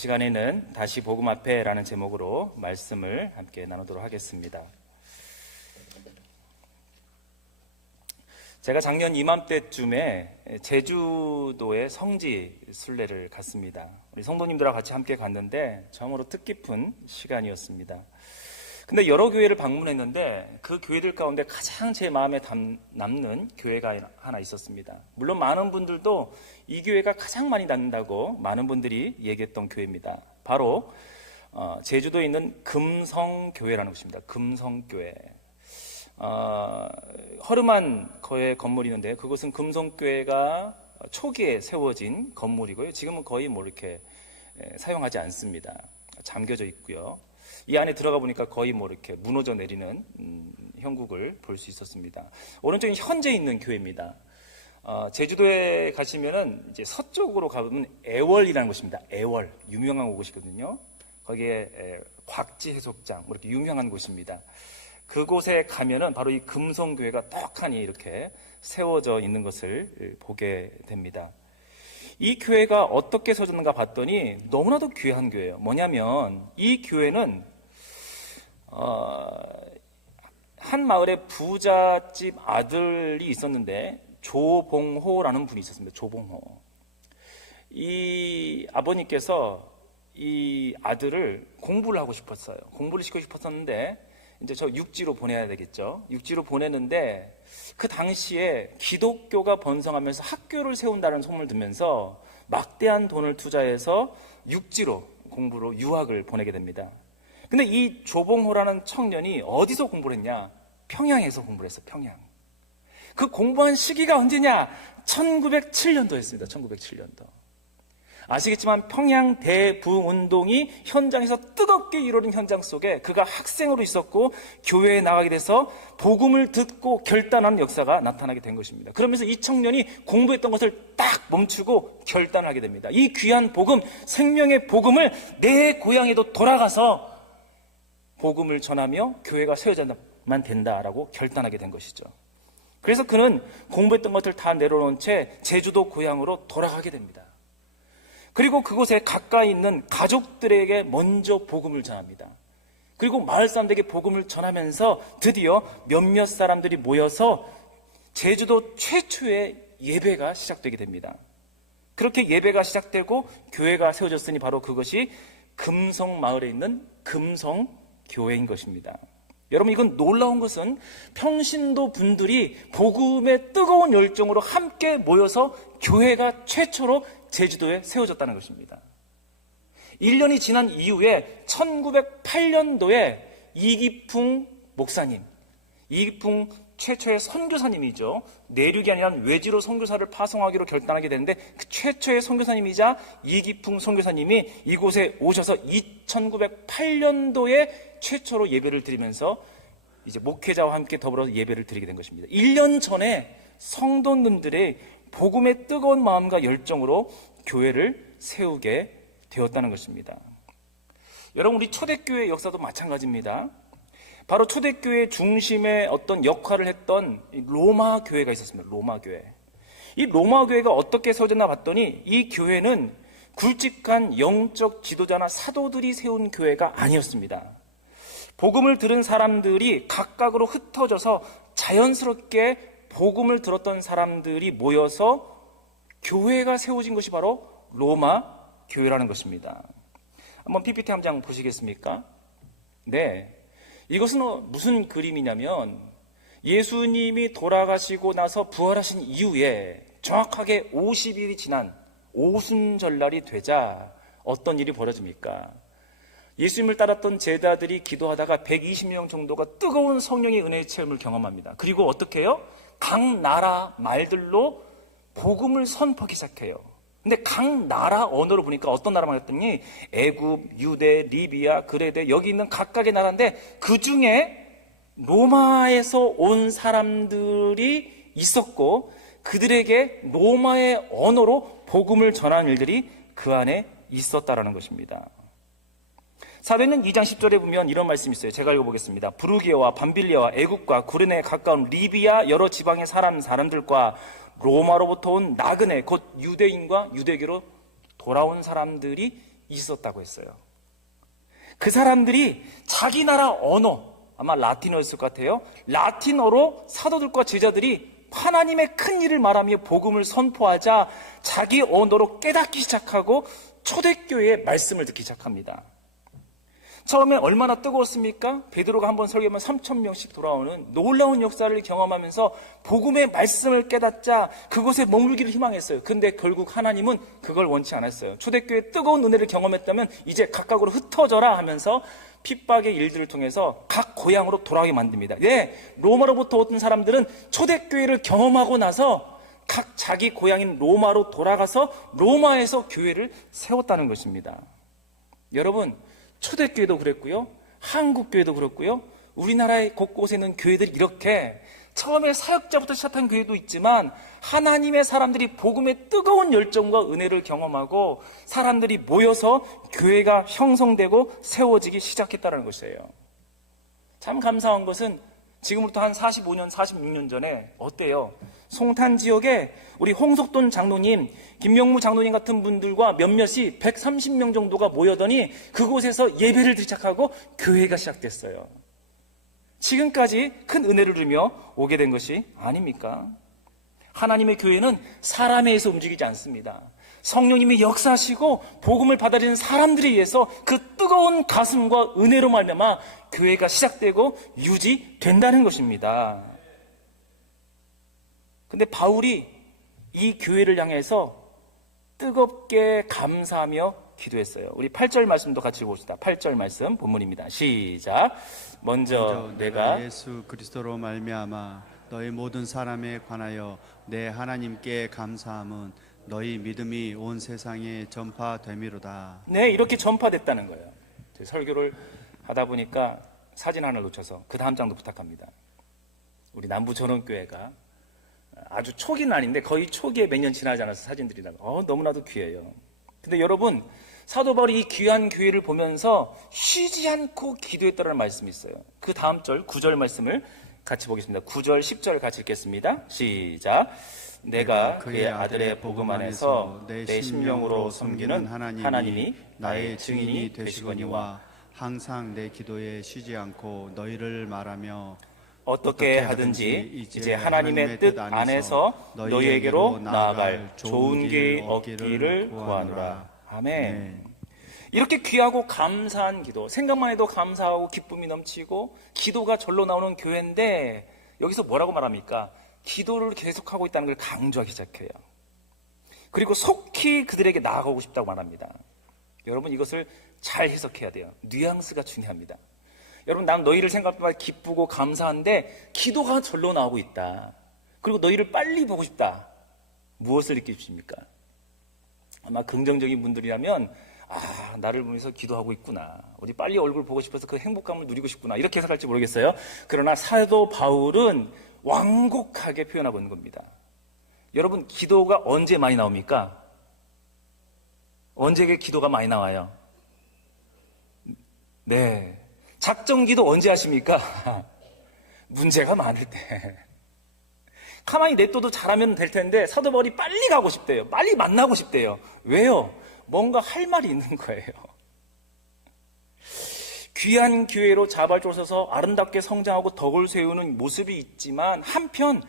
시간에는 다시 복음 앞에라는 제목으로 말씀을 함께 나누도록 하겠습니다. 제가 작년 이맘때쯤에 제주도의 성지 순례를 갔습니다. 우리 성도님들과 같이 함께 갔는데 참으로 뜻깊은 시간이었습니다. 근데 여러 교회를 방문했는데 그 교회들 가운데 가장 제 마음에 남는 교회가 하나 있었습니다. 물론 많은 분들도 이 교회가 가장 많이 남는다고 많은 분들이 얘기했던 교회입니다. 바로 제주도에 있는 금성교회라는 곳입니다. 금성교회. 허름한 거의 건물이 있는데 그곳은 금성교회가 초기에 세워진 건물이고요. 지금은 거의 이렇게 사용하지 않습니다. 잠겨져 있고요. 이 안에 들어가 보니까 거의 이렇게 무너져 내리는 형국을 볼 수 있었습니다. 오른쪽에 현재 있는 교회입니다. 제주도에 가시면은 이제 서쪽으로 가보면 애월이라는 곳입니다. 애월 유명한 곳이거든요. 거기에 곽지 해수욕장 이렇게 유명한 곳입니다. 그곳에 가면은 바로 이 금성교회가 떡하니 이렇게 세워져 있는 것을 보게 됩니다. 이 교회가 어떻게 세워졌는가 봤더니 너무나도 귀한 교회예요. 뭐냐면 이 교회는 한 마을에 부잣집 아들이 있었는데 조봉호라는 분이 있었습니다. 조봉호. 이 아버님께서 이 아들을 공부를 하고 싶었어요. 공부를 시키고 싶었었는데 이제 저 육지로 보내야 되겠죠. 육지로 보내는데 그 당시에 기독교가 번성하면서 학교를 세운다는 소문을 듣면서 막대한 돈을 투자해서 육지로 공부로 유학을 보내게 됩니다. 근데 이 조봉호라는 청년이 어디서 공부를 했냐? 평양에서 공부를 했어요. 평양. 그 공부한 시기가 언제냐? 1907년도였습니다. 1907년도. 아시겠지만 평양 대부운동이 현장에서 뜨겁게 이루어진 현장 속에 그가 학생으로 있었고 교회에 나가게 돼서 복음을 듣고 결단하는 역사가 나타나게 된 것입니다. 그러면서 이 청년이 공부했던 것을 딱 멈추고 결단하게 됩니다. 이 귀한 복음, 생명의 복음을 내 고향에도 돌아가서 복음을 전하며 교회가 세워져야만 된다라고 결단하게 된 것이죠. 그래서 그는 공부했던 것을 다 내려놓은 채 제주도 고향으로 돌아가게 됩니다. 그리고 그곳에 가까이 있는 가족들에게 먼저 복음을 전합니다. 그리고 마을 사람들에게 복음을 전하면서 드디어 몇몇 사람들이 모여서 제주도 최초의 예배가 시작되게 됩니다. 그렇게 예배가 시작되고 교회가 세워졌으니 바로 그것이 금성마을에 있는 금성교회인 것입니다. 여러분, 이건 놀라운 것은 평신도 분들이 복음의 뜨거운 열정으로 함께 모여서 교회가 최초로 제주도에 세워졌다는 것입니다. 1년이 지난 이후에 1908년도에 이기풍 목사님, 이기풍 최초의 선교사님이죠. 내륙이 아니라 외지로 선교사를 파송하기로 결단하게 되는데 그 최초의 선교사님이자 이기풍 선교사님이 이곳에 오셔서 1908년도에 최초로 예배를 드리면서 이제 목회자와 함께 더불어서 예배를 드리게 된 것입니다. 1년 전에 성도님들의 복음의 뜨거운 마음과 열정으로 교회를 세우게 되었다는 것입니다. 여러분, 우리 초대교회 역사도 마찬가지입니다. 바로 초대교회 중심의 어떤 역할을 했던 로마 교회가 있었습니다. 로마 교회. 이 로마 교회가 어떻게 세워졌나 봤더니 이 교회는 굵직한 영적 지도자나 사도들이 세운 교회가 아니었습니다. 복음을 들은 사람들이 각각으로 흩어져서 자연스럽게 복음을 들었던 사람들이 모여서 교회가 세워진 것이 바로 로마 교회라는 것입니다. 한번 PPT 한 장 보시겠습니까? 네. 이것은 무슨 그림이냐면 예수님이 돌아가시고 나서 부활하신 이후에 정확하게 50일이 지난 오순절날이 되자 어떤 일이 벌어집니까? 예수님을 따랐던 제자들이 기도하다가 120명 정도가 뜨거운 성령의 은혜의 체험을 경험합니다. 그리고 어떻게 해요? 각 나라 말들로 복음을 선포하기 시작해요. 근데 각 나라 언어로 보니까 어떤 나라만 했더니 애굽, 유대, 리비아, 그레데 여기 있는 각각의 나라인데 그 중에 로마에서 온 사람들이 있었고 그들에게 로마의 언어로 복음을 전하는 일들이 그 안에 있었다라는 것입니다. 사도행전 2장 10절에 보면 이런 말씀이 있어요. 제가 읽어보겠습니다. 부르기아와 밤빌리아와 애굽과 구레네에 가까운 리비아 여러 지방의 사람들과 로마로부터 온 나그네 곧 유대인과 유대교로 돌아온 사람들이 있었다고 했어요. 그 사람들이 자기 나라 언어, 아마 라틴어였을 것 같아요. 라틴어로 사도들과 제자들이 하나님의 큰 일을 말하며 복음을 선포하자 자기 언어로 깨닫기 시작하고 초대교회의 말씀을 듣기 시작합니다. 처음에 얼마나 뜨거웠습니까? 베드로가 한번 설교하면 3,000명씩 돌아오는 놀라운 역사를 경험하면서 복음의 말씀을 깨닫자 그곳에 머물기를 희망했어요. 근데 결국 하나님은 그걸 원치 않았어요. 초대교회의 뜨거운 은혜를 경험했다면 이제 각각으로 흩어져라 하면서 핍박의 일들을 통해서 각 고향으로 돌아가게 만듭니다. 예, 로마로부터 오던 사람들은 초대교회를 경험하고 나서 각 자기 고향인 로마로 돌아가서 로마에서 교회를 세웠다는 것입니다. 여러분, 초대교회도 그랬고요, 한국교회도 그렇고요, 우리나라의 곳곳에 있는 교회들이 이렇게 처음에 사역자부터 시작한 교회도 있지만 하나님의 사람들이 복음의 뜨거운 열정과 은혜를 경험하고 사람들이 모여서 교회가 형성되고 세워지기 시작했다는 것이에요. 참 감사한 것은 지금부터 한 45년, 46년 전에 어때요? 송탄 지역에 우리 홍석돈 장로님, 김명무 장로님 같은 분들과 몇몇이 130명 정도가 모여더니 그곳에서 예배를 시작하고 교회가 시작됐어요. 지금까지 큰 은혜를 누리며 오게 된 것이 아닙니까? 하나님의 교회는 사람에 의해서 움직이지 않습니다. 성령님이 역사하시고 복음을 받아들이는 사람들에 의해서 그 뜨거운 가슴과 은혜로 말미암아 교회가 시작되고 유지된다는 것입니다. 근데 바울이 이 교회를 향해서 뜨겁게 감사하며 기도했어요. 우리 8절 말씀도 같이 봅시다. 8절 말씀 본문입니다. 시작. 먼저 내가 예수 그리스도로 말미암아 너희 모든 사람에 관하여 내 하나님께 감사함은 너희 믿음이 온 세상에 전파됨이로다. 네, 이렇게 전파됐다는 거예요. 설교를 하다 보니까 사진 하나 놓쳐서 그 다음 장도 부탁합니다. 우리 남부전원교회가 아주 초기는 아닌데 거의 초기에 몇 년 지나지 않아서 사진들이다가 너무나도 귀해요. 근데 여러분, 사도 바울이 이 귀한 교회를 보면서 쉬지 않고 기도했다는 말씀이 있어요. 그 다음 절 9절 말씀을 같이 보겠습니다. 9절 10절 같이 읽겠습니다. 시작. 내가 그의 아들의 복음 안에서 내 심령으로 섬기는 하나님이 나의 증인이 되시거니와 항상 내 기도에 쉬지 않고 너희를 말하며 어떻게 하든지 이제 하나님의 뜻 안에서 너희에게로 나아갈 좋은 길 얻기를 구하노라. 아멘. 이렇게 귀하고 감사한 기도, 생각만 해도 감사하고 기쁨이 넘치고 기도가 절로 나오는 교회인데 여기서 뭐라고 말합니까? 기도를 계속하고 있다는 걸 강조하기 시작해요. 그리고 속히 그들에게 나아가고 싶다고 말합니다. 여러분, 이것을 잘 해석해야 돼요. 뉘앙스가 중요합니다. 여러분, 난 너희를 생각할 때 기쁘고 감사한데 기도가 절로 나오고 있다. 그리고 너희를 빨리 보고 싶다. 무엇을 느끼십니까? 아마 긍정적인 분들이라면 나를 보면서 기도하고 있구나. 우리 빨리 얼굴 보고 싶어서 그 행복감을 누리고 싶구나. 이렇게 해석할지 모르겠어요. 그러나 사도 바울은 완곡하게 표현하고 있는 겁니다. 여러분, 기도가 언제 많이 나옵니까? 언제 기도가 많이 나와요? 네. 작정 기도 언제 하십니까? 문제가 많을 때. 가만히 냅둬도 잘하면 될 텐데 사도 바울이 빨리 가고 싶대요. 빨리 만나고 싶대요. 왜요? 뭔가 할 말이 있는 거예요. 귀한 교회로 자발적으로 서서 아름답게 성장하고 덕을 세우는 모습이 있지만 한편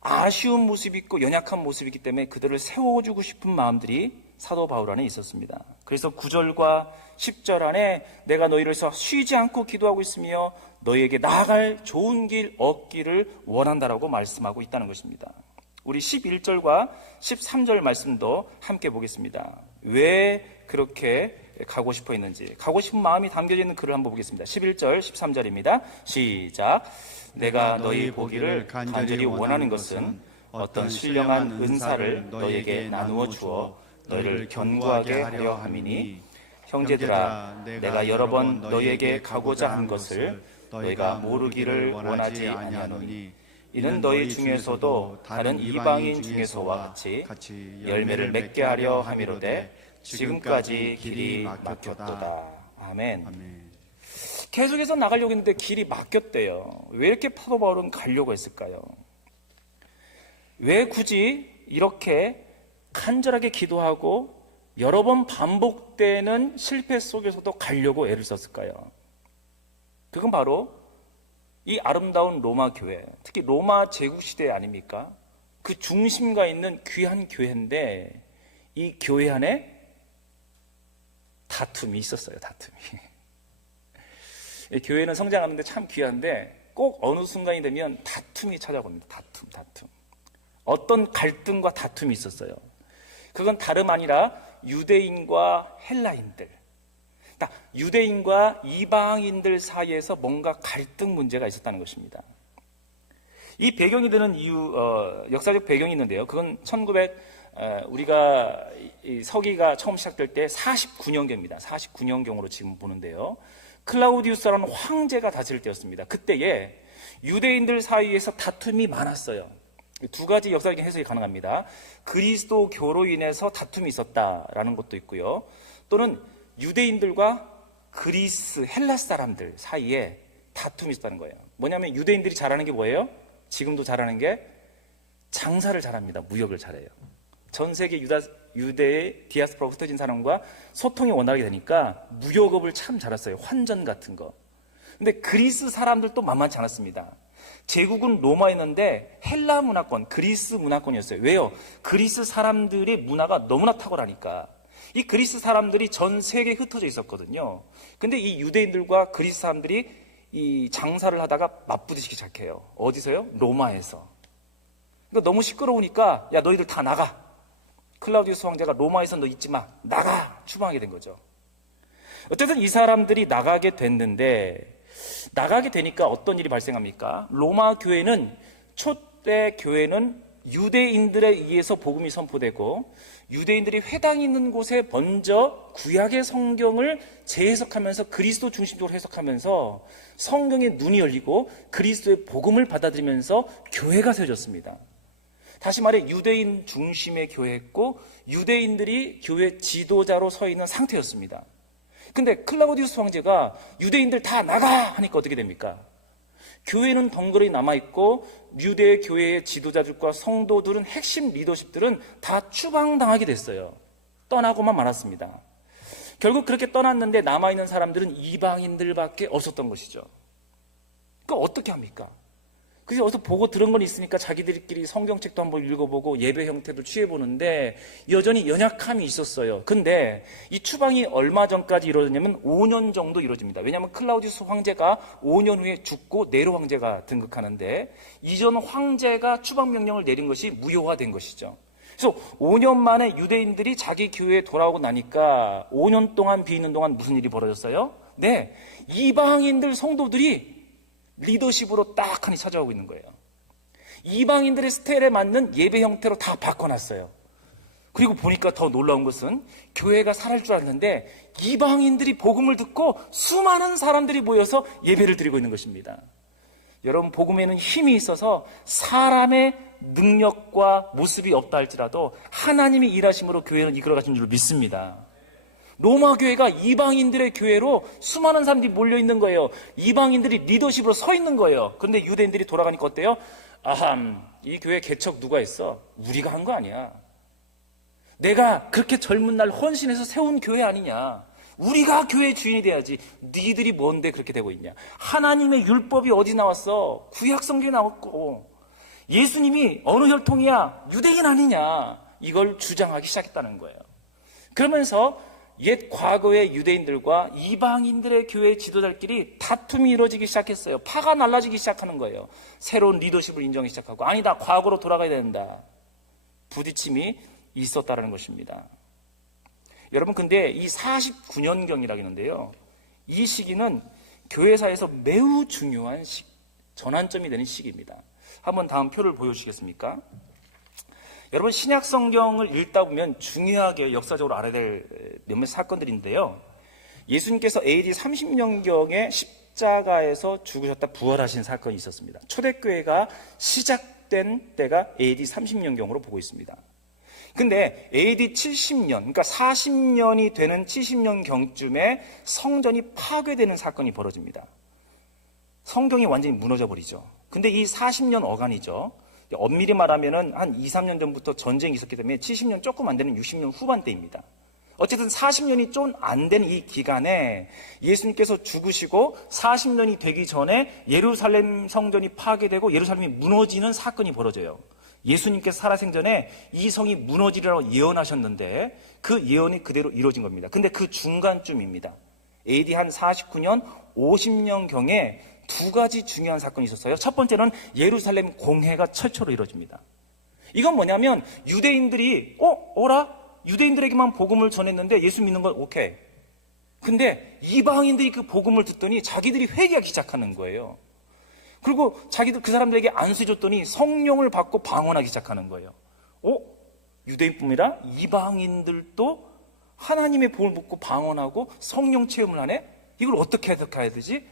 아쉬운 모습이 있고 연약한 모습이 있기 때문에 그들을 세워주고 싶은 마음들이 사도 바울 안에 있었습니다. 그래서 9절과 10절 안에 내가 너희를 위해서 쉬지 않고 기도하고 있으며 너희에게 나아갈 좋은 길 얻기를 원한다라고 말씀하고 있다는 것입니다. 우리 11절과 13절 말씀도 함께 보겠습니다. 왜 그렇게 가고 싶어 했는지, 가고 싶은 마음이 담겨져 있는 글을 한번 보겠습니다. 11절, 13절입니다. 시작. 내가 너희 보기를 간절히 원하는 것은 어떤 신령한 은사를 너희에게 나누어 주어 너희를 견고하게 하려 함이니, 형제들아, 내가 여러 번 너희에게 가고자 한 것을 너희가 모르기를 원하지 아니하노니, 이는 너희 중에서도 다른 이방인 중에서와 같이 열매를 맺게 하려 함이로되 지금까지 길이 막혔도다. 아멘. 계속해서 나가려고 했는데 길이 막혔대요. 왜 이렇게 사도 바울은 가려고 했을까요? 왜 굳이 이렇게 간절하게 기도하고 여러 번 반복되는 실패 속에서도 가려고 애를 썼을까요? 그건 바로 이 아름다운 로마 교회, 특히 로마 제국시대 아닙니까? 그 중심가 있는 귀한 교회인데 이 교회 안에 다툼이 있었어요. 다툼이. 이 교회는 성장하는데 참 귀한데 꼭 어느 순간이 되면 다툼이 찾아옵니다. 다툼. 어떤 갈등과 다툼이 있었어요. 그건 다름 아니라 유대인과 헬라인들, 유대인과 이방인들 사이에서 뭔가 갈등 문제가 있었다는 것입니다. 이 배경이 되는 이유, 역사적 배경이 있는데요. 그건 우리가 이 서기가 처음 시작될 때 49년경입니다. 49년경으로 지금 보는데요. 클라우디우스라는 황제가 다스릴 때였습니다. 그때에 유대인들 사이에서 다툼이 많았어요. 두 가지 역사적인 해석이 가능합니다. 그리스도교로 인해서 다툼이 있었다라는 것도 있고요. 또는 유대인들과 그리스, 헬라 사람들 사이에 다툼이 있었다는 거예요. 뭐냐면 유대인들이 잘하는 게 뭐예요? 지금도 잘하는 게 장사를 잘합니다. 무역을 잘해요. 전 세계 유대의 디아스포라가 흩어진 사람과 소통이 원활하게 되니까 무역업을 참 잘했어요. 환전 같은 거. 근데 그리스 사람들도 만만치 않았습니다. 제국은 로마였는데 헬라 문화권, 그리스 문화권이었어요. 왜요? 그리스 사람들의 문화가 너무나 탁월하니까. 이 그리스 사람들이 전 세계에 흩어져 있었거든요. 근데 이 유대인들과 그리스 사람들이 이 장사를 하다가 맞부딪히기 시작해요. 어디서요? 로마에서. 그러니까 너무 시끄러우니까 야 너희들 다 나가. 클라우디우스 황제가 로마에서 너 있지 마. 나가. 추방하게 된 거죠. 어쨌든 이 사람들이 나가게 됐는데 나가게 되니까 어떤 일이 발생합니까? 로마 교회는 초대 교회는 유대인들에 의해서 복음이 선포되고 유대인들이 회당이 있는 곳에 먼저 구약의 성경을 재해석하면서 그리스도 중심적으로 해석하면서 성경의 눈이 열리고 그리스도의 복음을 받아들이면서 교회가 세워졌습니다. 다시 말해 유대인 중심의 교회였고 유대인들이 교회 지도자로 서 있는 상태였습니다. 근데 클라우디우스 황제가 유대인들 다 나가 하니까 어떻게 됩니까? 교회는 덩그러니 남아있고 유대 교회의 지도자들과 성도들은 핵심 리더십들은 다 추방당하게 됐어요. 떠나고만 말았습니다. 결국 그렇게 떠났는데 남아있는 사람들은 이방인들밖에 없었던 것이죠. 그럼 어떻게 합니까? 그래서 어디서 보고 들은 건 있으니까 자기들끼리 성경책도 한번 읽어보고 예배 형태도 취해보는데 여전히 연약함이 있었어요. 근데 이 추방이 얼마 전까지 이루어졌냐면 5년 정도 이루어집니다. 왜냐하면 클라우디우스 황제가 5년 후에 죽고 네로 황제가 등극하는데 이전 황제가 추방 명령을 내린 것이 무효화된 것이죠. 그래서 5년 만에 유대인들이 자기 교회에 돌아오고 나니까 5년 동안 비있는 동안 무슨 일이 벌어졌어요? 네, 이방인들 성도들이 리더십으로 딱 하니 찾아오고 있는 거예요. 이방인들의 스타일에 맞는 예배 형태로 다 바꿔놨어요. 그리고 보니까 더 놀라운 것은 교회가 살할 줄 알았는데 이방인들이 복음을 듣고 수많은 사람들이 모여서 예배를 드리고 있는 것입니다. 여러분, 복음에는 힘이 있어서 사람의 능력과 모습이 없다 할지라도 하나님이 일하심으로 교회는 이끌어가신 줄 믿습니다. 로마 교회가 이방인들의 교회로 수많은 사람들이 몰려있는 거예요. 이방인들이 리더십으로 서 있는 거예요. 그런데 유대인들이 돌아가니까 어때요? 이 교회 개척 누가 했어? 우리가 한 거 아니야. 내가 그렇게 젊은 날 헌신해서 세운 교회 아니냐. 우리가 교회의 주인이 돼야지. 니들이 뭔데 그렇게 되고 있냐. 하나님의 율법이 어디 나왔어? 구약 성경에 나왔고 예수님이 어느 혈통이야? 유대인 아니냐. 이걸 주장하기 시작했다는 거예요. 그러면서 옛 과거의 유대인들과 이방인들의 교회 지도자들끼리 다툼이 이루어지기 시작했어요. 파가 날라지기 시작하는 거예요. 새로운 리더십을 인정하기 시작하고 아니다, 과거로 돌아가야 된다. 부딪힘이 있었다는 것입니다. 여러분, 근데 이 49년경이라고 하는데요, 이 시기는 교회사에서 매우 중요한 전환점이 되는 시기입니다. 한번 다음 표를 보여주시겠습니까? 여러분, 신약 성경을 읽다 보면 중요하게 역사적으로 알아야 될 몇몇 사건들인데요. 예수님께서 AD 30년경에 십자가에서 죽으셨다 부활하신 사건이 있었습니다. 초대교회가 시작된 때가 AD 30년경으로 보고 있습니다. 근데 AD 70년, 그러니까 40년이 되는 70년경쯤에 성전이 파괴되는 사건이 벌어집니다. 성경이 완전히 무너져 버리죠. 근데 이 40년 어간이죠. 엄밀히 말하면은 한 2, 3년 전부터 전쟁이 있었기 때문에 70년 조금 안 되는 60년 후반대입니다. 어쨌든 40년이 좀 안 된 이 기간에 예수님께서 죽으시고 40년이 되기 전에 예루살렘 성전이 파괴되고 예루살렘이 무너지는 사건이 벌어져요. 예수님께서 살아생전에 이 성이 무너지리라고 예언하셨는데 그 예언이 그대로 이루어진 겁니다. 근데 그 중간쯤입니다. AD 한 49년, 50년경에 두 가지 중요한 사건이 있었어요. 첫 번째는 예루살렘 공회가 최초로 이루어집니다. 이건 뭐냐면 유대인들이 유대인들에게만 복음을 전했는데 예수 믿는 건 오케이. 근데 이방인들이 그 복음을 듣더니 자기들이 회개하기 시작하는 거예요. 그리고 자기들 그 사람들에게 안수해 줬더니 성령을 받고 방언하기 시작하는 거예요. 유대인뿐이라 이방인들도 하나님의 복을 받고 방언하고 성령 체험을 하네? 이걸 어떻게 해석해야 되지?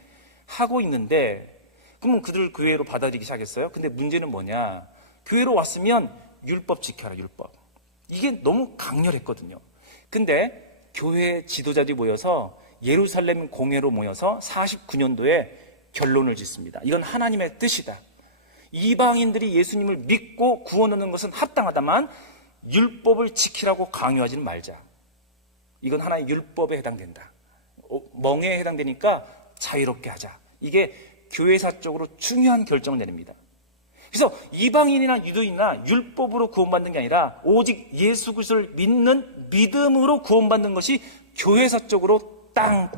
하고 있는데 그러면 그들을 교회로 받아들이기 시작했어요. 근데 문제는 뭐냐? 교회로 왔으면 율법 지켜라, 율법. 이게 너무 강렬했거든요. 근데 교회 지도자들이 모여서 예루살렘 공회로 모여서 49년도에 결론을 짓습니다. 이건 하나님의 뜻이다. 이방인들이 예수님을 믿고 구원 얻는 것은 합당하다만 율법을 지키라고 강요하지는 말자. 이건 하나의 율법에 해당된다. 멍에에 해당되니까 자유롭게 하자. 이게 교회사적으로 중요한 결정을 내립니다. 그래서 이방인이나 유대인이나 율법으로 구원받는 게 아니라 오직 예수 그리스도를 믿는 믿음으로 구원받는 것이 교회사적으로 땅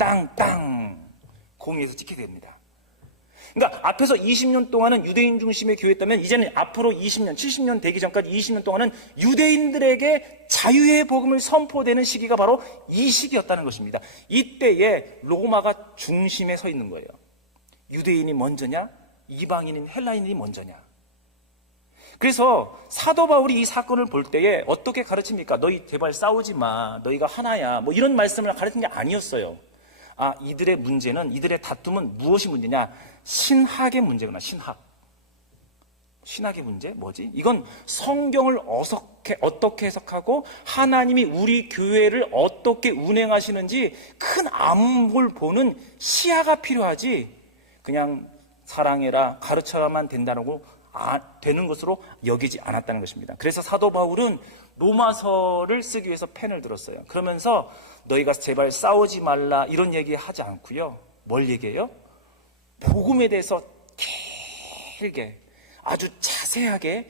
공의에서 지켜야 됩니다. 그러니까 앞에서 20년 동안은 유대인 중심의 교회였다면 이제는 앞으로 20년, 70년 되기 전까지 20년 동안은 유대인들에게 자유의 복음을 선포되는 시기가 바로 이 시기였다는 것입니다. 이때에 로마가 중심에 서 있는 거예요. 유대인이 먼저냐? 이방인인 헬라인이 먼저냐? 그래서 사도 바울이 이 사건을 볼 때에 어떻게 가르칩니까? 너희 제발 싸우지 마. 너희가 하나야. 뭐 이런 말씀을 가르친 게 아니었어요. 이들의 문제는, 이들의 다툼은 무엇이 문제냐? 신학의 문제구나, 신학. 신학의 문제? 뭐지? 이건 성경을 어떻게 해석하고 하나님이 우리 교회를 어떻게 운행하시는지 큰 안목을 보는 시야가 필요하지 그냥 사랑해라, 가르쳐야만 된다고 되는 것으로 여기지 않았다는 것입니다. 그래서 사도 바울은 로마서를 쓰기 위해서 펜을 들었어요. 그러면서 너희가 제발 싸우지 말라 이런 얘기 하지 않고요. 뭘 얘기해요? 복음에 대해서 길게 아주 자세하게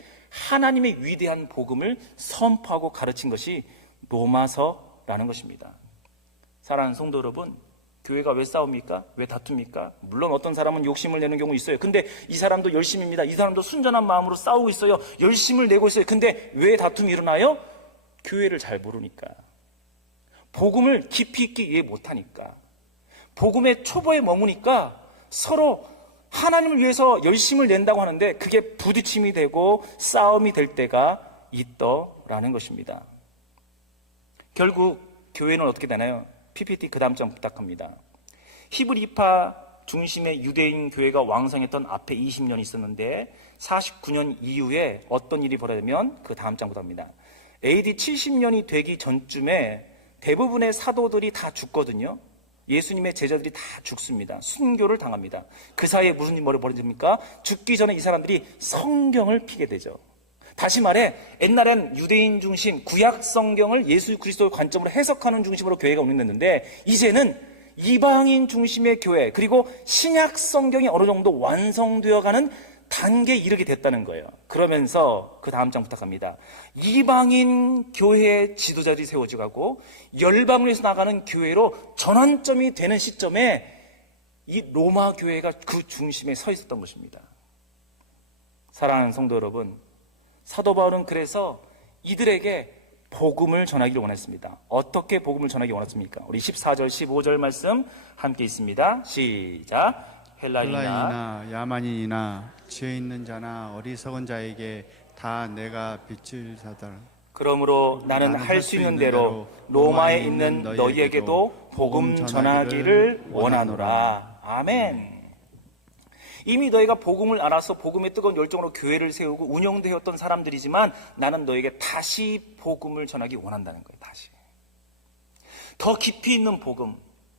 하나님의 위대한 복음을 선포하고 가르친 것이 로마서라는 것입니다. 사랑하는 성도 여러분, 교회가 왜 싸웁니까? 왜 다툽니까? 물론 어떤 사람은 욕심을 내는 경우 있어요. 근데 이 사람도 열심입니다. 이 사람도 순전한 마음으로 싸우고 있어요. 열심을 내고 있어요. 근데 왜 다툼이 일어나요? 교회를 잘 모르니까. 복음을 깊이 있게 이해 못하니까. 복음의 초보에 머무니까 서로 하나님을 위해서 열심을 낸다고 하는데 그게 부딪힘이 되고 싸움이 될 때가 있더라는 것입니다. 결국 교회는 어떻게 되나요? PPT 그 다음 장 부탁합니다. 히브리파 중심의 유대인 교회가 왕성했던 앞에 20년이 있었는데 49년 이후에 어떤 일이 벌어지면 그 다음 장 부탁합니다. AD 70년이 되기 전쯤에 대부분의 사도들이 다 죽거든요. 예수님의 제자들이 다 죽습니다. 순교를 당합니다. 그 사이에 무슨 일이 벌어집니까? 죽기 전에 이 사람들이 성경을 피게 되죠. 다시 말해 옛날엔 유대인 중심 구약 성경을 예수 그리스도의 관점으로 해석하는 중심으로 교회가 운영됐는데 이제는 이방인 중심의 교회 그리고 신약 성경이 어느 정도 완성되어가는 단계에 이르게 됐다는 거예요. 그러면서 그 다음 장 부탁합니다. 이방인 교회의 지도자들이 세워지고 열방을 위해서 나가는 교회로 전환점이 되는 시점에 이 로마 교회가 그 중심에 서 있었던 것입니다. 사랑하는 성도 여러분, 사도 바울은 그래서 이들에게 복음을 전하기를 원했습니다. 어떻게 복음을 전하기 원했습니까? 우리 14절, 15절 말씀 함께 있습니다. 시작. 헬라인이나 야만인이나 지혜 있는 자나 어리석은 자에게 다 내가 빛을 사다. 그러므로 나는 할 수 있는 대로 로마에 있는 너희에게도 복음 전하기를 원하노라. 아멘. 이미 너희가 복음을 알아서 복음의 뜨거운 열정으로 교회를 세우고 운영되었던 사람들이지만 나는 너에게 다시 복음을 전하기 원한다는 거예요. 다시. 더 깊이 있는 복음,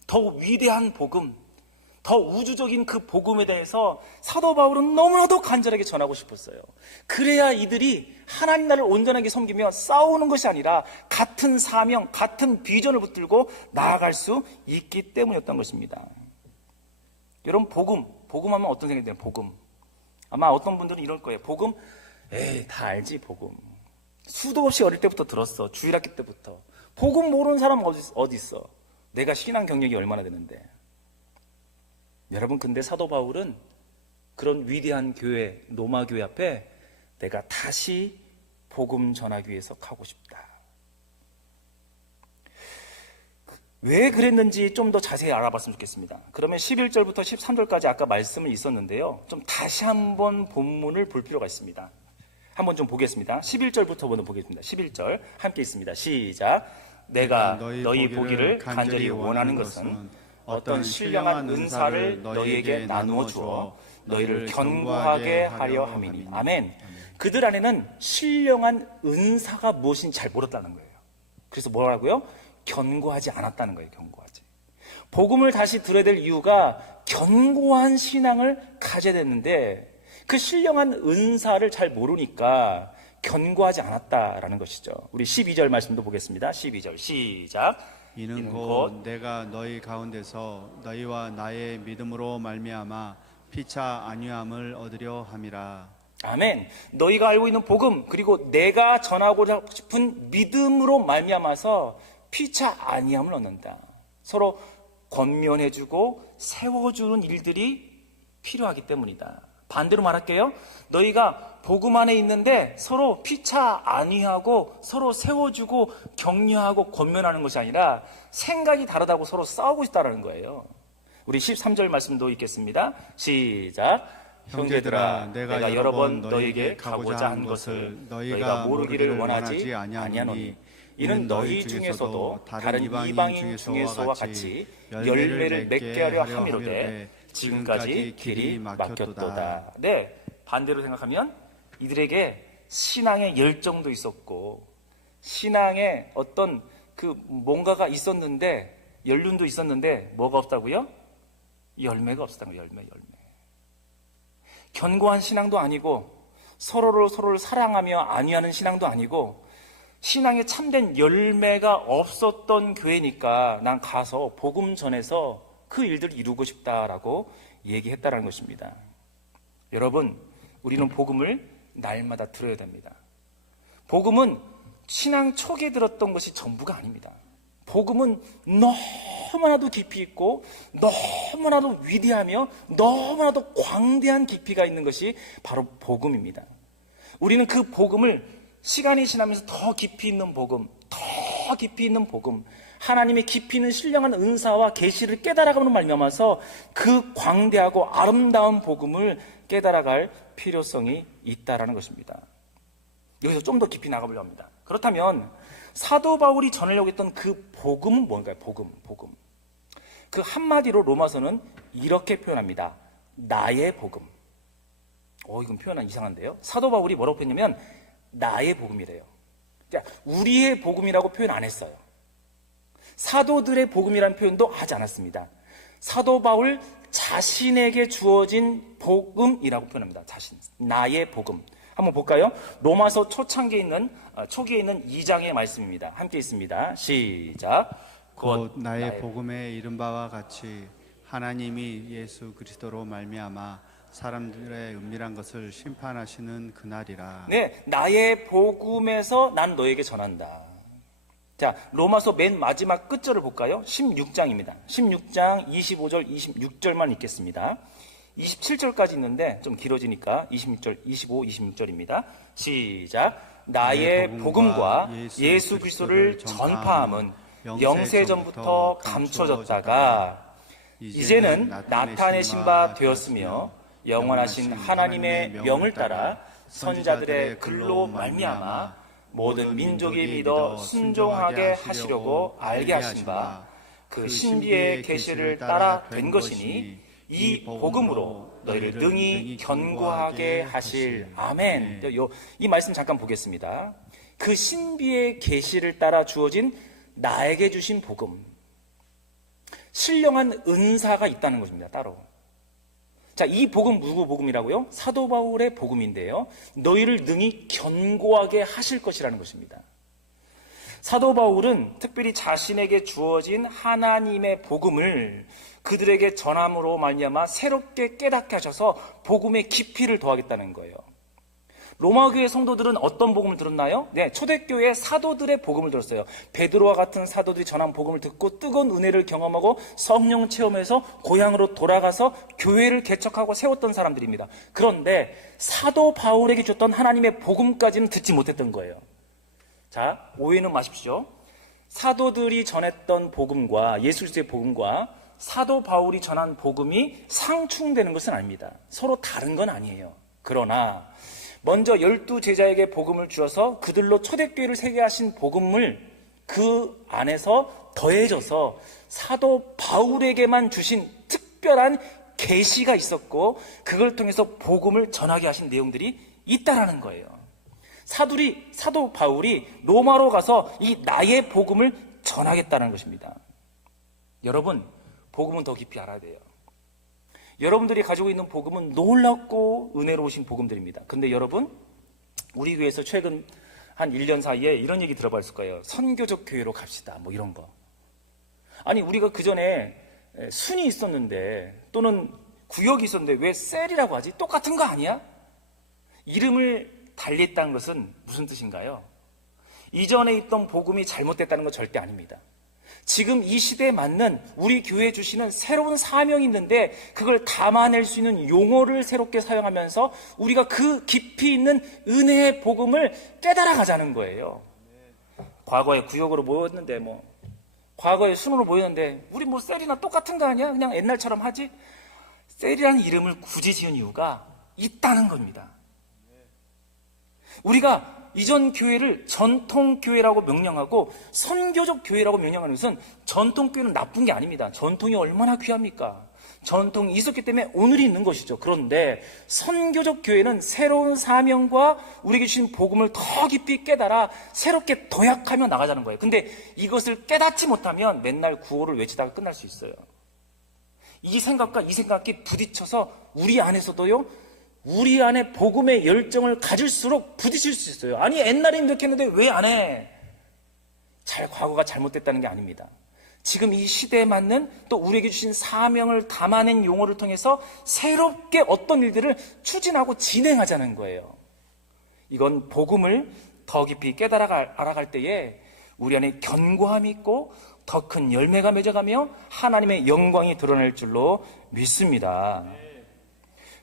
더 위대한 복음, 더 우주적인 그 복음에 대해서 사도 바울은 너무나도 간절하게 전하고 싶었어요. 그래야 이들이 하나님 나라를 온전하게 섬기며 싸우는 것이 아니라 같은 사명, 같은 비전을 붙들고 나아갈 수 있기 때문이었던 것입니다. 여러분, 복음하면 어떤 생각이 드나요? 복음. 아마 어떤 분들은 이럴 거예요. 복음? 에이, 다 알지, 복음. 수도 없이 어릴 때부터 들었어. 주일학교 때부터. 복음 모르는 사람 어디 있어? 내가 신앙 경력이 얼마나 되는데. 여러분, 근데 사도 바울은 그런 위대한 교회, 로마 교회 앞에 내가 다시 복음 전하기 위해서 가고 싶다. 왜 그랬는지 좀 더 자세히 알아봤으면 좋겠습니다. 그러면 11절부터 13절까지 아까 말씀은 있었는데요. 좀 다시 한번 본문을 볼 필요가 있습니다. 한번 좀 보겠습니다. 11절부터 먼저 보겠습니다. 11절 함께 있습니다. 시작. 내가 너희 보기를 간절히 원하는 것은 어떤 신령한 은사를 너희에게 나누어 주어 너희를 견고하게 하려 함이니. 아멘. 그들 안에는 신령한 은사가 무엇인지 잘 몰랐다는 거예요. 그래서 뭐라고요? 견고하지 않았다는 거예요. 견고하지. 복음을 다시 들어야 될 이유가 견고한 신앙을 가져야 되는데 그 신령한 은사를 잘 모르니까 견고하지 않았다라는 것이죠. 우리 12절 말씀도 보겠습니다. 12절 시작. 이는 곧 내가 너희 가운데서 너희와 나의 믿음으로 말미암아 피차 안위함을 얻으려 함이라. 아멘. 너희가 알고 있는 복음, 그리고 내가 전하고자 싶은 믿음으로 말미암아서 피차 안위함을 얻는다. 서로 권면해주고 세워주는 일들이 필요하기 때문이다. 반대로 말할게요. 너희가 복음 안에 있는데 서로 피차 안위하고 서로 세워주고 격려하고 권면하는 것이 아니라 생각이 다르다고 서로 싸우고 있다는 거예요. 우리 13절 말씀도 읽겠습니다. 시작. 형제들아, 내가 여러 번 너희에게 가고자 한 것을 너희가 모르기를 원하지 아니하노니 이는 너희 중에서도 다른 이방인 중에서와 같이 열매를 맺게 하려 함이로되 지금까지 길이 막혔도다. 네, 반대로 생각하면 이들에게 신앙의 열정도 있었고 신앙의 어떤 그 뭔가가 있었는데 연륜도 있었는데 뭐가 없다고요? 열매가 없었다는 거예요. 열매. 견고한 신앙도 아니고 서로를 사랑하며 안위하는 신앙도 아니고 신앙에 참된 열매가 없었던 교회니까 난 가서 복음 전해서 그 일들을 이루고 싶다라고 얘기했다라는 것입니다. 여러분, 우리는 복음을 날마다 들어야 됩니다. 복음은 신앙 초기에 들었던 것이 전부가 아닙니다. 복음은 너무나도 깊이 있고 너무나도 위대하며 너무나도 광대한 깊이가 있는 것이 바로 복음입니다. 우리는 그 복음을 시간이 지나면서 더 깊이 있는 복음, 더 깊이 있는 복음, 하나님의 깊이 있는 신령한 은사와 계시를 깨달아가는 말미암아서 그 광대하고 아름다운 복음을 깨달아갈 필요성이 있다라는 것입니다. 여기서 좀 더 깊이 나가보려고 합니다. 그렇다면 사도 바울이 전하려고 했던 그 복음은 뭔가요? 복음. 그 한마디로 로마서는 이렇게 표현합니다. 나의 복음. 이건 표현은 이상한데요. 사도 바울이 뭐라고 표현하냐면 나의 복음이래요. 우리의 복음이라고 표현 안 했어요. 사도들의 복음이라는 표현도 하지 않았습니다. 사도 바울 자신에게 주어진 복음이라고 표현합니다. 나의 복음. 한번 볼까요? 로마서 초기에 있는 2장의 말씀입니다. 함께 있습니다. 시작. 곧 나의 복음에 이른 바와 같이 하나님이 예수 그리스도로 말미암아 사람들의 은밀한 것을 심판하시는 그날이라. 네, 나의 복음에서 난 너에게 전한다. 자, 로마서 맨 마지막 끝절을 볼까요? 16장입니다. 16장 25절, 26절만 읽겠습니다. 27절까지 있는데 좀 길어지니까 26절, 25, 26절입니다. 시작. 나의 복음과 예수 그리스도를 전파함은 영세전부터 감춰졌다가 이제는 나타내신 바 되었으며 영원하신 하나님의 명을 따라 선자들의 글로 말미암아 모든 민족이 믿어 순종하게 하시려고 알게 하신 바 그 신비의 계시를 따라 된 것이니 이 복음으로 너희를 능히 견고하게 하실. 아멘. 이 말씀 잠깐 보겠습니다. 그 신비의 계시를 따라 주어진 나에게 주신 복음. 신령한 은사가 있다는 것입니다. 따로. 자, 이 복음 누구 복음이라고요? 사도 바울의 복음인데요. 너희를 능히 견고하게 하실 것이라는 것입니다. 사도 바울은 특별히 자신에게 주어진 하나님의 복음을 그들에게 전함으로 말미암아 새롭게 깨닫게 하셔서 복음의 깊이를 더하겠다는 거예요. 로마교회 성도들은 어떤 복음을 들었나요? 네, 초대교회 사도들의 복음을 들었어요. 베드로와 같은 사도들이 전한 복음을 듣고 뜨거운 은혜를 경험하고 성령 체험해서 고향으로 돌아가서 교회를 개척하고 세웠던 사람들입니다. 그런데 사도 바울에게 줬던 하나님의 복음까지는 듣지 못했던 거예요. 자, 오해는 마십시오. 사도들이 전했던 복음과 예수 그리스도의 복음과 사도 바울이 전한 복음이 상충되는 것은 아닙니다. 서로 다른 건 아니에요. 그러나 먼저 12제자에게 복음을 주어서 그들로 초대교회를 세게 하신 복음을 그 안에서 더해져서 사도 바울에게만 주신 특별한 계시가 있었고 그걸 통해서 복음을 전하게 하신 내용들이 있다라는 거예요. 사도 바울이 로마로 가서 이 나의 복음을 전하겠다는 것입니다. 여러분, 복음은 더 깊이 알아야 돼요. 여러분들이 가지고 있는 복음은 놀랍고 은혜로우신 복음들입니다. 근데 여러분, 우리 교회에서 최근 한 1년 사이에 이런 얘기 들어봤을 거예요. 선교적 교회로 갑시다. 뭐 이런 거. 아니, 우리가 그 전에 순이 있었는데 또는 구역이 있었는데 왜 셀이라고 하지? 똑같은 거 아니야? 이름을 달리했다는 것은 무슨 뜻인가요? 이전에 있던 복음이 잘못됐다는 건 절대 아닙니다. 지금 이 시대에 맞는 우리 교회에 주시는 새로운 사명이 있는데 그걸 담아낼 수 있는 용어를 새롭게 사용하면서 우리가 그 깊이 있는 은혜의 복음을 깨달아 가자는 거예요. 과거에 구역으로 모였는데 과거에 순으로 모였는데 우리 셀이나 똑같은 거 아니야? 그냥 옛날처럼 하지? 셀이라는 이름을 굳이 지은 이유가 있다는 겁니다. 우리가 이전 교회를 전통교회라고 명명하고 선교적 교회라고 명명하는 것은 전통교회는 나쁜 게 아닙니다. 전통이 얼마나 귀합니까? 전통이 있었기 때문에 오늘이 있는 것이죠. 그런데 선교적 교회는 새로운 사명과 우리에게 주신 복음을 더 깊이 깨달아 새롭게 도약하며 나가자는 거예요. 근데 이것을 깨닫지 못하면 맨날 구호를 외치다가 끝날 수 있어요. 이 생각과 이 생각이 부딪혀서 우리 안에서도요, 우리 안에 복음의 열정을 가질수록 부딪힐 수 있어요. 아니, 옛날에 이렇게 했는데 왜 안 해? 과거가 잘못됐다는 게 아닙니다. 지금 이 시대에 맞는 또 우리에게 주신 사명을 담아낸 용어를 통해서 새롭게 어떤 일들을 추진하고 진행하자는 거예요. 이건 복음을 더 깊이 알아갈 때에 우리 안에 견고함이 있고 더 큰 열매가 맺어가며 하나님의 영광이 드러날 줄로 믿습니다.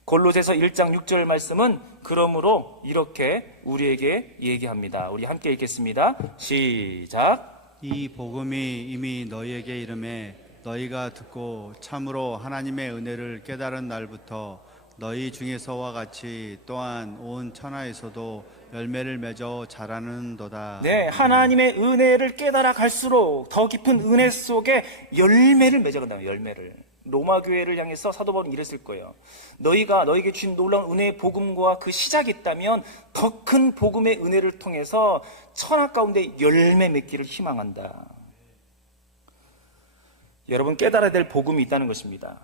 골로새서 1장 6절 말씀은 그러므로 이렇게 우리에게 얘기합니다. 우리 함께 읽겠습니다. 시작. 이 복음이 이미 너희에게 이름에 너희가 듣고 참으로 하나님의 은혜를 깨달은 날부터 너희 중에서와 같이 또한 온 천하에서도 열매를 맺어 자라는도다. 네, 하나님의 은혜를 깨달아 갈수록 더 깊은 은혜 속에 열매를 맺어간다는 열매를. 로마 교회를 향해서 사도 바울은 이랬을 거예요. 너에게 주신 놀라운 은혜의 복음과 그 시작이 있다면 더 큰 복음의 은혜를 통해서 천하 가운데 열매 맺기를 희망한다. 여러분, 깨달아야 될 복음이 있다는 것입니다.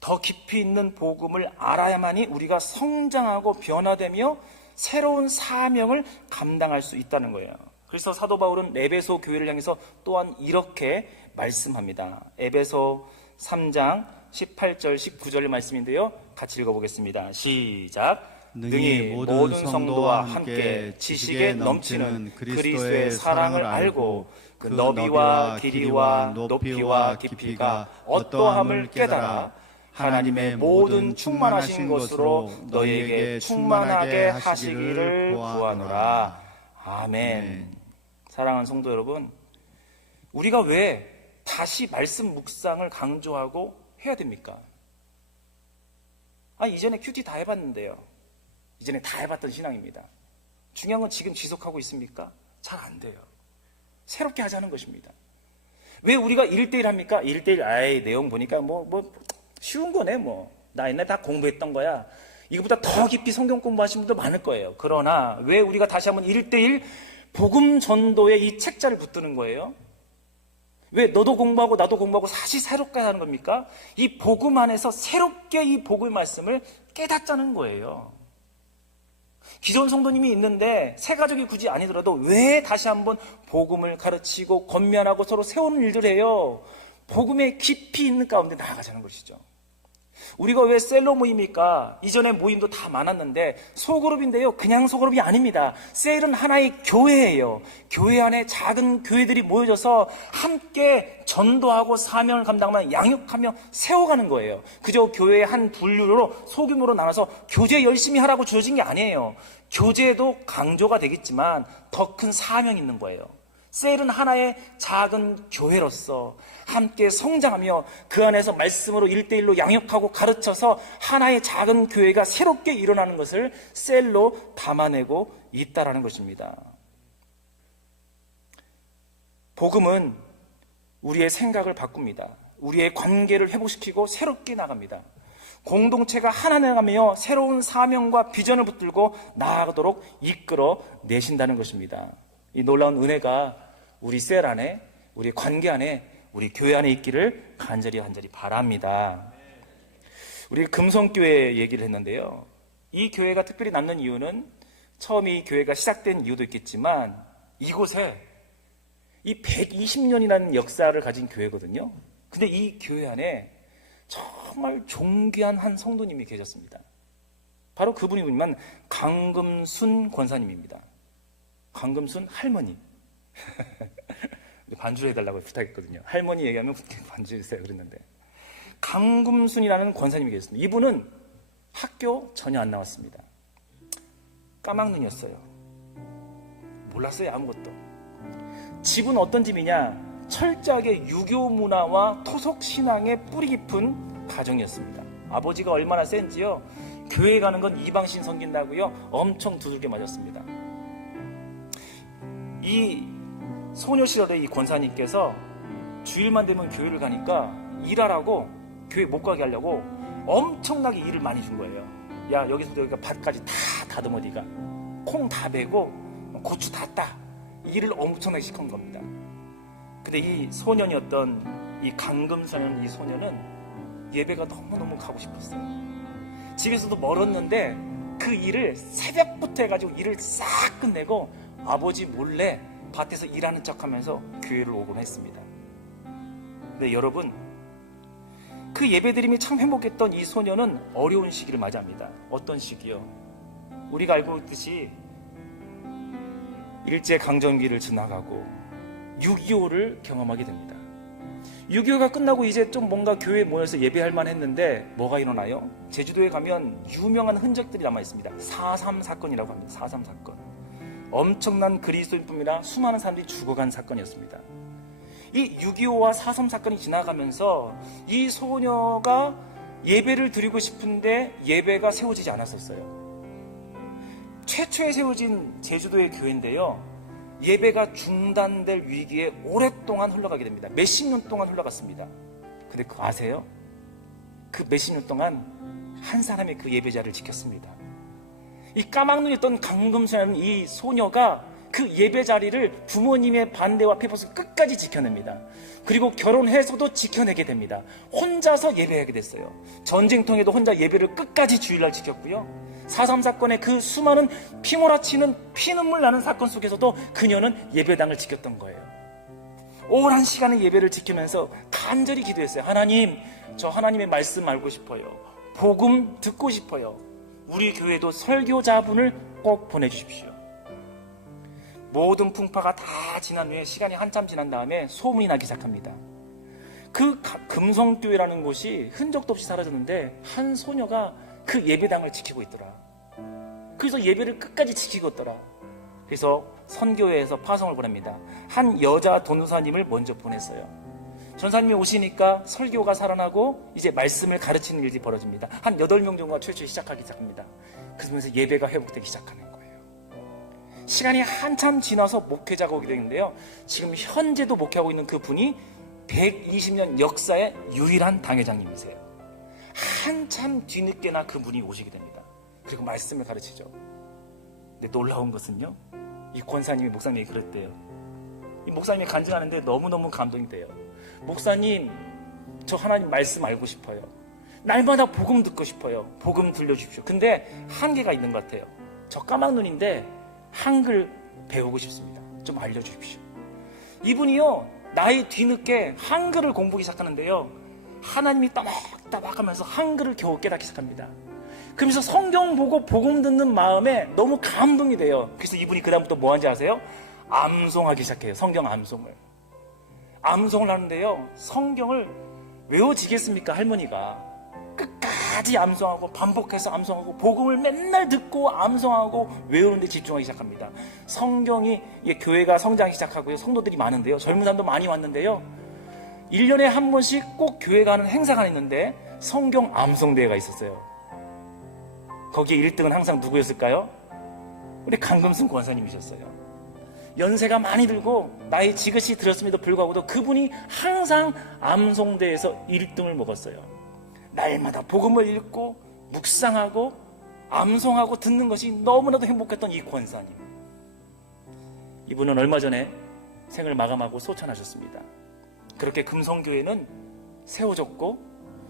더 깊이 있는 복음을 알아야만이 우리가 성장하고 변화되며 새로운 사명을 감당할 수 있다는 거예요. 그래서 사도 바울은 에베소 교회를 향해서 또한 이렇게 말씀합니다. 에베소 3장 18절 19절의 말씀인데요, 같이 읽어보겠습니다. 시작. 능히 모든 성도와 함께 지식에 넘치는 그리스도의 사랑을 알고 그 너비와 길이와 높이와 깊이가 어떠함을 깨달아 하나님의 모든 충만하신 것으로 너희에게 충만하게 하시기를 구하노라. 아멘. 사랑하는 성도 여러분, 우리가 왜 다시 말씀 묵상을 강조하고 해야 됩니까? 이전에 큐티 다 해봤는데요. 이전에 다 해봤던 신앙입니다. 중요한 건 지금 지속하고 있습니까? 잘 안 돼요. 새롭게 하자는 것입니다. 왜 우리가 1대1 합니까? 1대1, 내용 보니까 쉬운 거네, 나 옛날에 다 공부했던 거야. 이거보다 더 깊이 성경 공부하신 분도 많을 거예요. 그러나 왜 우리가 다시 한번 1대1 복음 전도에 이 책자를 붙드는 거예요? 왜 너도 공부하고 나도 공부하고 사실 새롭게 하는 겁니까? 이 복음 안에서 새롭게 이 복음의 말씀을 깨닫자는 거예요. 기존 성도님이 있는데 새 가족이 굳이 아니더라도 왜 다시 한번 복음을 가르치고 권면하고 서로 세우는 일들을 해요? 복음의 깊이 있는 가운데 나아가자는 것이죠. 우리가 왜 셀로 모임입니까? 이전에 모임도 다 많았는데 소그룹인데요, 그냥 소그룹이 아닙니다. 셀은 하나의 교회예요. 교회 안에 작은 교회들이 모여져서 함께 전도하고 사명을 감당하며 양육하며 세워가는 거예요. 그저 교회의 한 분류로 소규모로 나눠서 교제 열심히 하라고 주어진 게 아니에요. 교제도 강조가 되겠지만 더 큰 사명이 있는 거예요. 셀은 하나의 작은 교회로서 함께 성장하며 그 안에서 말씀으로 1대1로 양육하고 가르쳐서 하나의 작은 교회가 새롭게 일어나는 것을 셀로 담아내고 있다라는 것입니다. 복음은 우리의 생각을 바꿉니다. 우리의 관계를 회복시키고 새롭게 나갑니다. 공동체가 하나 나가며 새로운 사명과 비전을 붙들고 나아가도록 이끌어 내신다는 것입니다. 이 놀라운 은혜가 우리 셀 안에, 우리 관계 안에, 우리 교회 안에 있기를 간절히 바랍니다. 우리 금성교회 얘기를 했는데요. 이 교회가 특별히 남는 이유는 처음 이 교회가 시작된 이유도 있겠지만 이곳에 이 120년이라는 역사를 가진 교회거든요. 근데 이 교회 안에 정말 존귀한 한 성도님이 계셨습니다. 바로 그분이 누구냐면 강금순 권사님입니다. 강금순 할머니. 반주를 해달라고 부탁했거든요. 할머니 얘기하면 반주해주세요 그랬는데, 강금순이라는 권사님이 계셨습니다. 이분은 학교 전혀 안 나왔습니다. 까막눈이었어요. 몰랐어요, 아무것도. 집은 어떤 집이냐? 철저하게 유교 문화와 토속 신앙에 뿌리 깊은 가정이었습니다. 아버지가 얼마나 센지요, 교회 가는 건 이방신 섬긴다고요 엄청 두들겨 맞았습니다. 이 소녀 시절에 이 권사님께서 주일만 되면 교회를 가니까 일하라고, 교회 못 가게 하려고 엄청나게 일을 많이 준 거예요. 야, 여기서부터 여기가 밭까지 다 다듬어, 네가 콩 다 베고 고추 다 따, 일을 엄청나게 시킨 겁니다. 근데 이 소년이었던 이 강금사는 이 소년은 예배가 너무너무 가고 싶었어요. 집에서도 멀었는데 그 일을 새벽부터 해가지고 일을 싹 끝내고 아버지 몰래 밭에서 일하는 척하면서 교회를 오곤 했습니다. 근데 여러분, 그 예배드림이 참 행복했던 이 소녀는 어려운 시기를 맞이합니다. 어떤 시기요? 우리가 알고 있듯이 일제강점기를 지나가고 6.25를 경험하게 됩니다. 6.25가 끝나고 이제 좀 뭔가 교회에 모여서 예배할 만했는데 뭐가 일어나요? 제주도에 가면 유명한 흔적들이 남아있습니다. 4.3 사건이라고 합니다. 4.3 사건. 엄청난 그리스도인뿐만 수많은 사람들이 죽어간 사건이었습니다. 이 6.25와 4.3 사건이 지나가면서 이 소녀가 예배를 드리고 싶은데 예배가 세워지지 않았었어요. 최초에 세워진 제주도의 교회인데요, 예배가 중단될 위기에 오랫동안 흘러가게 됩니다. 몇십 년 동안 흘러갔습니다. 근데 그거 아세요? 그 몇십 년 동안 한 사람이 그 예배자를 지켰습니다. 이 까막눈이었던 강금수라는 이 소녀가 그 예배 자리를 부모님의 반대와 폐포스 끝까지 지켜냅니다. 그리고 결혼해서도 지켜내게 됩니다. 혼자서 예배하게 됐어요. 전쟁통에도 혼자 예배를 끝까지 주일날 지켰고요. 4.3 사건의 그 수많은 피몰아치는 피눈물 나는 사건 속에서도 그녀는 예배당을 지켰던 거예요. 오랜 시간의 예배를 지키면서 간절히 기도했어요. 하나님, 저 하나님의 말씀 알고 싶어요. 복음 듣고 싶어요. 우리 교회도 설교자분을 꼭 보내주십시오. 모든 풍파가 다 지난 후에, 시간이 한참 지난 다음에 소문이 나기 시작합니다. 그 금성교회라는 곳이 흔적도 없이 사라졌는데 한 소녀가 그 예배당을 지키고 있더라. 그래서 예배를 끝까지 지키고 있더라. 그래서 선교회에서 파송을 보냅니다. 한 여자 도노사님을 먼저 보냈어요. 전사님이 오시니까 설교가 살아나고 이제 말씀을 가르치는 일이 벌어집니다. 한 8명 정도가 최초에 시작하기 시작합니다. 그러면서 예배가 회복되기 시작하는 거예요. 시간이 한참 지나서 목회자가 오게 되는데요, 지금 현재도 목회하고 있는 그 분이 120년 역사의 유일한 당회장님이세요. 한참 뒤늦게나 그분이 오시게 됩니다. 그리고 말씀을 가르치죠. 근데 놀라운 것은요, 이 권사님이 목사님이 그랬대요. 이 목사님이 간증하는데 너무너무 감동이 돼요. 목사님, 저 하나님 말씀 알고 싶어요. 날마다 복음 듣고 싶어요. 복음 들려주십시오. 근데 한계가 있는 것 같아요. 저 까막눈인데 한글 배우고 싶습니다. 좀 알려주십시오. 이분이요, 나이 뒤늦게 한글을 공부하기 시작하는데요, 하나님이 따박따박 하면서 한글을 겨우 깨닫기 시작합니다. 그러면서 성경 보고 복음 듣는 마음에 너무 감동이 돼요. 그래서 이분이 그 다음부터 뭐 하는지 아세요? 암송하기 시작해요. 성경 암송을 하는데요, 성경을 외워지겠습니까? 할머니가 끝까지 암송하고 반복해서 암송하고 복음을 맨날 듣고 암송하고 외우는데 집중하기 시작합니다. 성경이, 교회가 성장하기 시작하고요, 성도들이 많은데요, 젊은 사람도 많이 왔는데요, 1년에 한 번씩 꼭 교회가 하는 행사가 있는데 성경 암송대회가 있었어요. 거기에 1등은 항상 누구였을까요? 우리 강금순 권사님이셨어요. 연세가 많이 들고 나이 지긋이 들었음에도 불구하고도 그분이 항상 암송대에서 1등을 먹었어요. 날마다 복음을 읽고 묵상하고 암송하고 듣는 것이 너무나도 행복했던 이 권사님. 이분은 얼마 전에 생을 마감하고 소천하셨습니다. 그렇게 금성교회는 세워졌고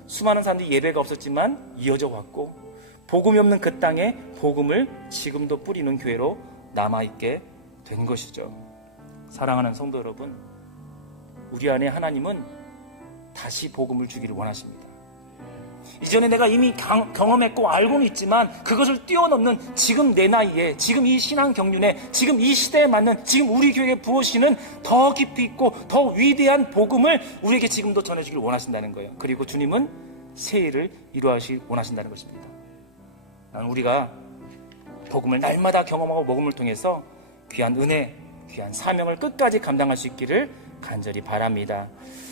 수많은 사람들이 예배가 없었지만 이어져 왔고 복음이 없는 그 땅에 복음을 지금도 뿌리는 교회로 남아있게 된 것이죠. 사랑하는 성도 여러분, 우리 안에 하나님은 다시 복음을 주기를 원하십니다. 이전에 내가 이미 경험했고 알고는 있지만 그것을 뛰어넘는 지금 내 나이에, 지금 이 신앙 경륜에, 지금 이 시대에 맞는, 지금 우리 교회에 부으시는 더 깊이 있고 더 위대한 복음을 우리에게 지금도 전해주기를 원하신다는 거예요. 그리고 주님은 새 일을 이루하시길 원하신다는 것입니다. 나는 우리가 복음을 날마다 경험하고 복음을 통해서 귀한 은혜, 귀한 사명을 끝까지 감당할 수 있기를 간절히 바랍니다.